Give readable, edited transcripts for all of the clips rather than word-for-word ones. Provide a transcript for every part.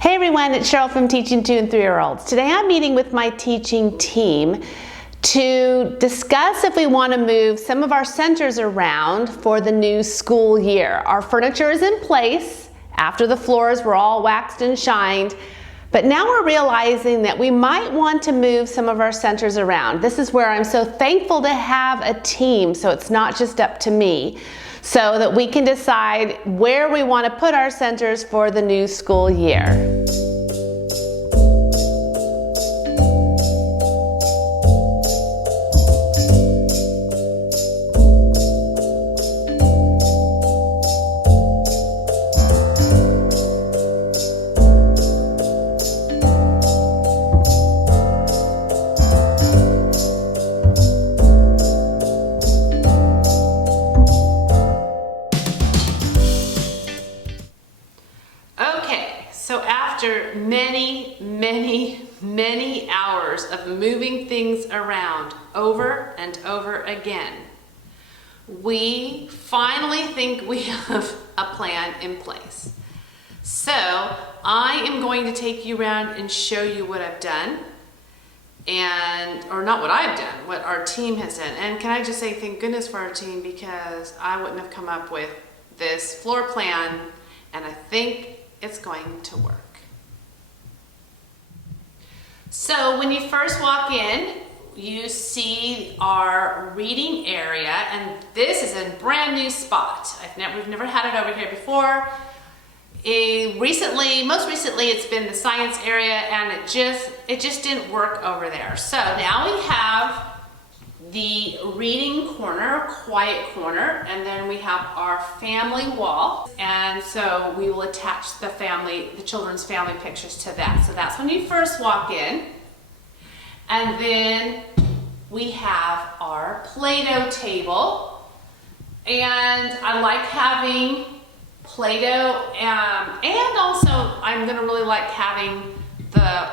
Hey everyone, it's Cheryl from Teaching 2 and 3-year-olds. Today I'm meeting with my teaching team to discuss if we want to move some of our centers around for the new school year. Our furniture is in place after the floors were all waxed and shined, but now we're realizing that we might want to move some of our centers around. This is where I'm so thankful to have a team, so it's not just up to me, so that we can decide where we want to put our centers for the new school year. So after many hours of moving things around over and over again, we finally think we have a plan in place. So I am going to take you around and show you what I've done, or not what I've done, what our team has done. And can I just say thank goodness for our team, because I wouldn't have come up with this floor plan, and I think it's going to work. So when you first walk in, you see our reading area, and this is a brand new spot. We've never had it over here before. Most recently it's been the science area, and it just didn't work over there. So now we have the reading corner, quiet corner, and then we have our family wall, and so we will attach the children's family pictures to that. So that's when you first walk in. And then we have our Play-Doh table, and I like having Play-Doh, and also I'm gonna really like having the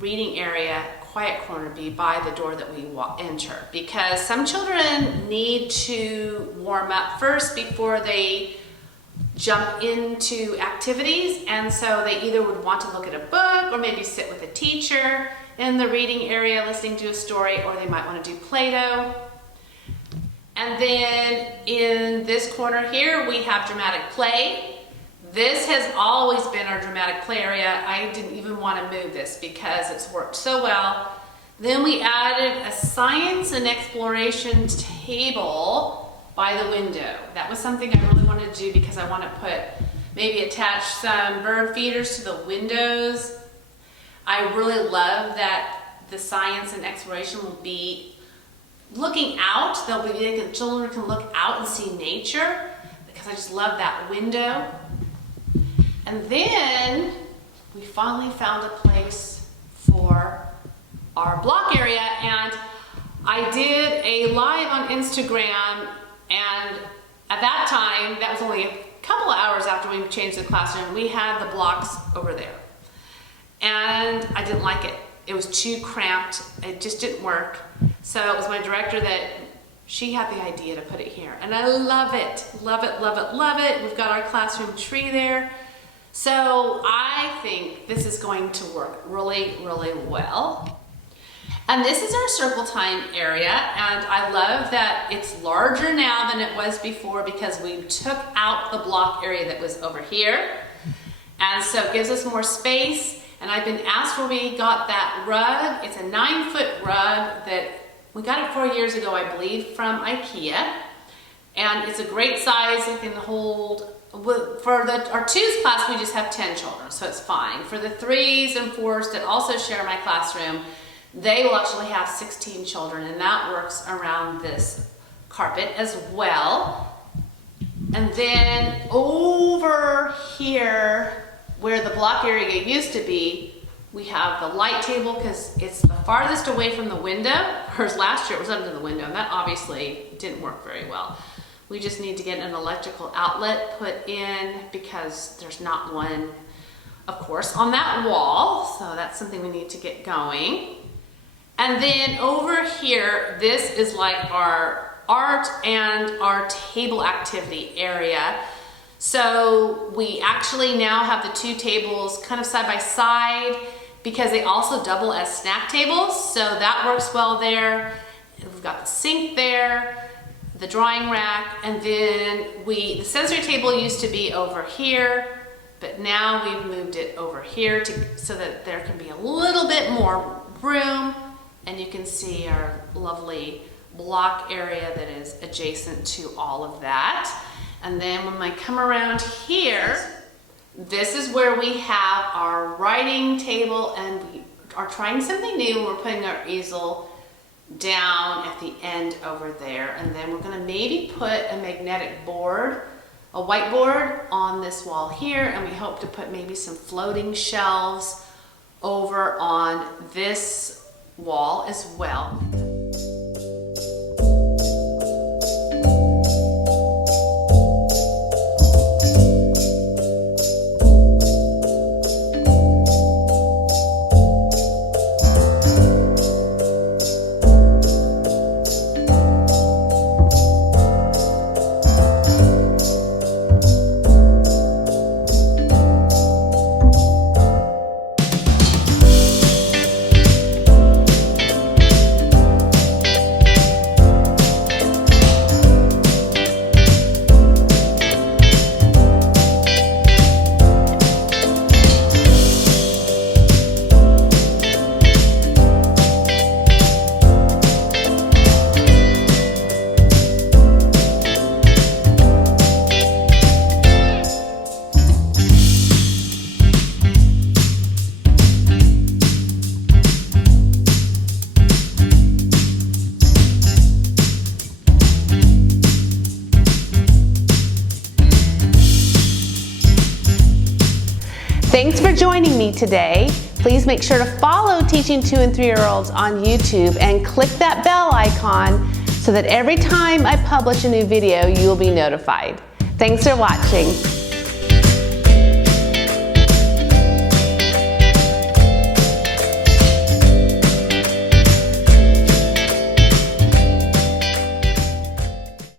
reading area quiet corner be by the door that we enter, because some children need to warm up first before they jump into activities, and so they either would want to look at a book or maybe sit with a teacher in the reading area listening to a story, or they might want to do Play-Doh. And then in this corner here we have dramatic play. This has always been our dramatic play area. I didn't even want to move this because it's worked so well. Then we added a science and exploration table by the window. That was something I really wanted to do because I want to maybe attach some bird feeders to the windows. I really love that the science and exploration will be looking out. Children can look out and see nature, because I just love that window. And then we finally found a place for our block area, and I did a live on Instagram, and at that time, that was only a couple of hours after we changed the classroom, we had the blocks over there. And I didn't like it. It was too cramped. It just didn't work. So it was my director that she had the idea to put it here. And I love it. Love it, love it, love it. We've got our classroom tree there. So I think this is going to work really, really well. And this is our circle time area, and I love that it's larger now than it was before because we took out the block area that was over here. And so it gives us more space. And I've been asked where we got that rug. It's a 9-foot rug that we got it 4 years ago, I believe, from IKEA. And it's a great size. It can hold, for our 2s class, we just have 10 children, so it's fine. For the 3s and 4s that also share my classroom, they will actually have 16 children, and that works around this carpet as well. And then over here, where the block area used to be, we have the light table because it's the farthest away from the window. Whereas last year it was under the window, and that obviously didn't work very well. We just need to get an electrical outlet put in because there's not one, of course, on that wall. So that's something we need to get going. And then over here, this is like our art and our table activity area. So we actually now have the two tables kind of side by side because they also double as snack tables. So that works well there. We've got the sink there, the drawing rack, and then the sensory table used to be over here, but now we've moved it over here so that there can be a little bit more room, and you can see our lovely block area that is adjacent to all of that. And then when I come around here, this is where we have our writing table, and we are trying something new. We're putting our easel down at the end over there, and then we're going to maybe put a magnetic board, a whiteboard on this wall here, and we hope to put maybe some floating shelves over on this wall as well. Thanks for joining me today. Please make sure to follow Teaching 2 and 3-year-olds on YouTube and click that bell icon so that every time I publish a new video, you will be notified. Thanks for watching.